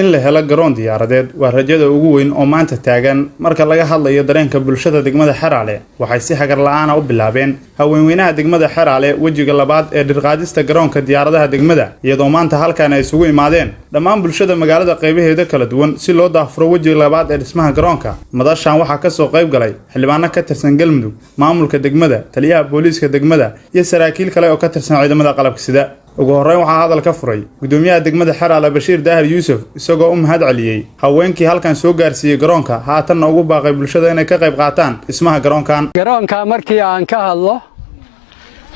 in la helo garoon diyaaradeed waa rajada ugu weyn oo maanta taagan marka laga hadlayo dareenka bulshada degmada Xeraale waxay si hagar la'aan ah u bilaabeen haweenweynaha degmada Xeraale wajiga labaad ee dhirqaadista garoonka diyaaradaha degmada iyadoo maanta halkan ay isugu imaadeen dhammaan bulshada magaalada qaybaheeda kala duwan si loo daafuro wajiga labaad ee dhismaha garoonka madashan waxaa ka soo qayb galay xildhibaano ka tirsan Galmudug maamulka degmada taliyaha booliiska degmada iyo saraakiil kale oo ka tirsan ciidamada qalabka sida ugu horeyn waxaa hadal ka furay gudoomiyaha degmada Xeraale Bashiir Daahir Yuusuf isagoo u mahad celiyay haweenkii halkan soo gaarsiiyay garoonka haatanna ugu baaqay bulshada inay ka qayb qaataan dhismaha garoonka markii aan ka hadlo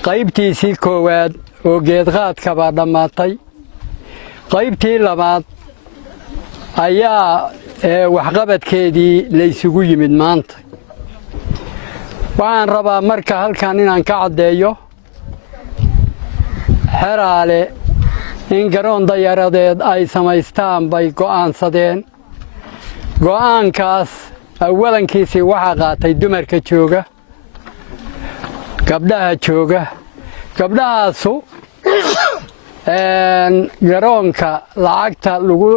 qaybtiisii koowaad oo geedqaadka baa dhamaatay qaybtii labaad ayaa waxqabadkeedii la isugu yimid maanta waxaan rabaa marka halkan inaan ka cadeeyo Xeraale in garoon diyaaradeed ay samaystaan bay go'aansadeen go'aankaas awalankiisii waxa qaatay dumarka jooga gabdhaha jooga gabdhahaasu garoonka lacagta lagu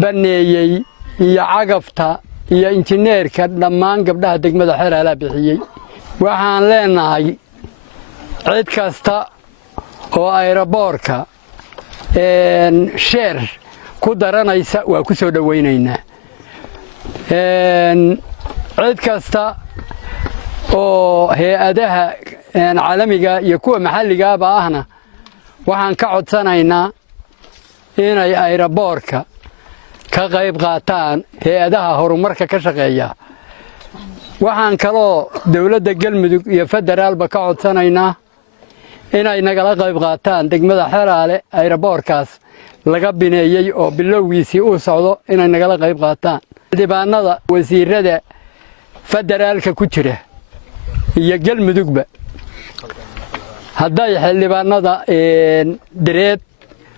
baneeyay iyo cagafta iyo injineerka dhammaan gabdhaha degmada Xeraale bixiyay waxaan leenahay cid kasta oo aeroboorka sheer ku daranaysa waa ku soo dhaweynaynaa cid kasta oo hay'adaha caalamiga iyo kuwa maxalliga ahna waxaan ka codsanaynaa inay aeroboorka ka qayb qaataan hay'adaha horumarka ka shaqeeya waxaan kaloo dawladda Galmudug iyo federaalba ka codsanaynaa inay nagala qayb qaataan degmada Xeraale aeroboorkaas laga bineeyay oo bilowgiisii u socdo inay nagala qayb qaataan dibaanada wasiirada federaalka ku jira iyo Galmudugba hadday xildhibaanada direed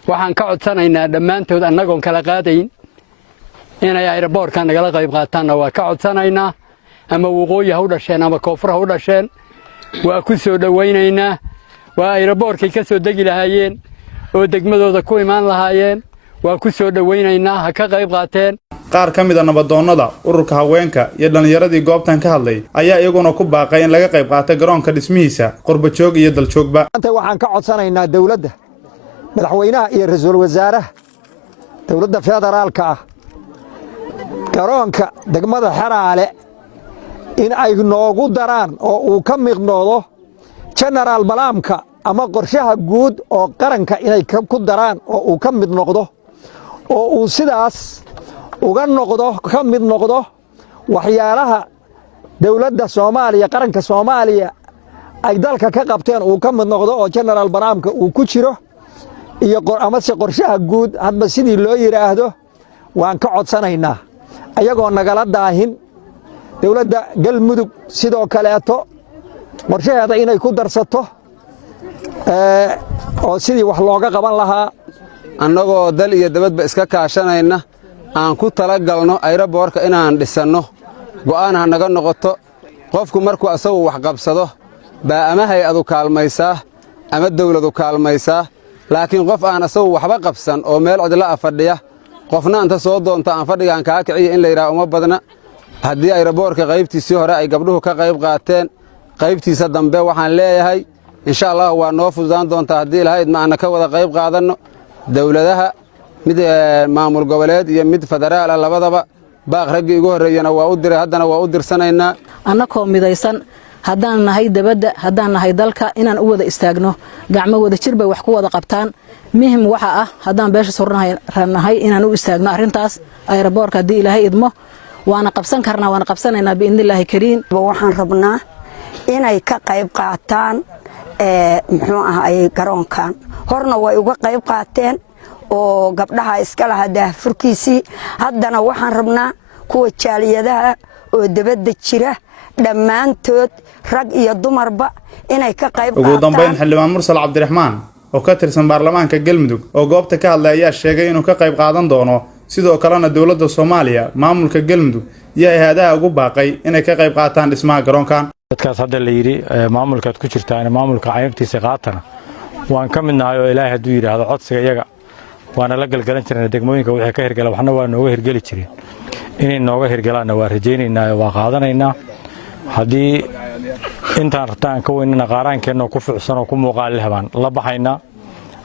waxaan ka codsanaynaa dhammaantood annagoon kala qaadayn inay aeroboorka nagala qayb qaataanna waa ka codsanaynaa ama waqooyi ha u dhasheen ama koonfur ha u dhasheen waa ku soo dhaweynaynaa waa aeroboorkay ka soo degi lahaayeen oo degmadooda ku imaan lahaayeen waa ku soo dhaweynaynaa ha ka qayb qaateen qaar ka mid ah nabadoonnada ururka haweenka iyo dhalinyaradii goobtan ka hadlay ayaa iyaguna ku baaqay in laga qayb qaato garoonka dhismihiisa qurbajoog iyo daljoogba waxaan ka codsanaynaa dawladda madaxweynaha iyo ra'iisul wasaaraha dawladda federaalka ah garoonka degmada Xeraale in ay noogu daraan oo uu ka miqnoodo general balaamka ama qorshaha guud oo qaranka inay ku daraan oo uu ka mid noqdo oo uu sidaas uga noqdo ka mid noqdo waxyaalaha dawladda Soomaaliya qaranka Soomaaliya ay dalka ka qabteen uu ka mid noqdo oo general balaamka uu ku jiro iyo ama si qorshaha guud hadba sidii loo yiraahdo waan ka codsanaynaa ayagoo nagala daahin dawladda Galmudug sidoo kaleeto qorshaheeda inay ku darsato oo sidii wax looga qaban lahaa annagoo dal iyo dabadba iska kaashanayna aan ku talagalno aeroboorka inaan dhisanno go'aan ha naga noqoto qofku markuu asagu wax qabsado baa ama hay-adu kaalmaysaa ama dawladu kaalmaysaa laakiin qof aan asagu waxba qabsan oo meel cidla ah fadhiya qofna inta soo doonta aan fadhigaan kaa kiciyo in la yidhaha uma badna haddii aeroboorka qaybtiisii hore ay gabdhuhu ka qayb qaateen qaybtiisa dambe waxaan leeyahay insha Allah waa noo fududaan doontaa haddii ilaahay idmaana ka wada qayb qaadanno dawladaha mid maamul goboleed iyo mid federaal labadaba baaq ragii ugu horeeyana waa u diray haddana waa u dirsanaynaa annakoo midaysan haddaan nahay dabadda haddaan nahay dalka inaan u wada istaagno gacmo wada jir bay wax ku wada qabtaan muhiim waxa ah haddaan beesha surnahay inaan u istaagno arrintaas aeroboorka haddii ilaahay idmo waana qabsan karnaa waana qabsanaynaa biidnillaahi kariim waxaan rabnaa inay ka qayb qaataan muxuu ahaay garoonkan horna way uga qayb qaateen oo gabdhaha iska lahaa daahfurkiisii haddana waxaan rabnaa kuwa jaaliyadaha oo dabadda jira dhammaantood rag iyo dumarba inay ka qayb qaataan ugu dambeyn xildhibaan Mursal Cabdiraxmaan oo ka tirsan baarlamaanka Galmudug oo goobta ka hadlay ayaa sheegay inuu ka qayb qaadan doono sidoo kalena dawladda Soomaaliya maamulka Galmudug iyo hay'adaha ugu baaqay inay ka qayb qaataan dhismaha garoonkan dadkaas hadda la yiri maamulkaad ku jirtaan maamulka caybtiisa qaatana waan ka midnahay oo Ilaahay haduu yiraahdo codsiga iyaga waana la galgalan jirnay degmooyinka wixii ka hirgala waxna waa nooga hirgeli jireen inay nooga hirgalaanna waa rajaynaynaa waa qaadanaynaa haddii intaan rabtaan ka weynina qaaraankeenna ku fuucsan oo ku muuqaal leh baan la baxaynaa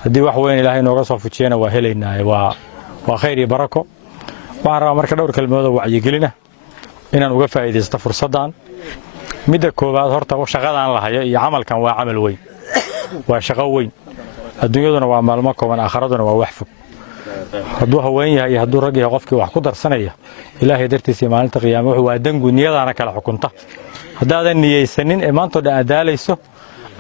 haddii wax weyn ilaahay nooga soo fujiyana waa helaynaa waa khayr iyo barako waxaan rabaa marka dhowr kelmood oo wacyigelina inaan uga faa'iidaysto fursaddan midda koowaad horta shaqadaan la hayo iyo camalkan waa camal weyn waa shaqo weyn adduunyaduna waa maalmo kooban aakhiraduna waa wax fog hadduu haween yahay iyo hadduu rag yahay qofkii wax ku darsanaya ilaahay dartiisa maalinta qiyaamo wuxuu waa dangu niyadaana kala xukunta haddaadan niyeysanin ee maanta dhan adaalayso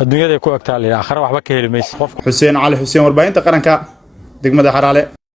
adduunyada ku agtaa leeyahay aakhira waxba ka heli mayso Xuseen Cali Xuseen warbaahinta qaranka degmada Xaraale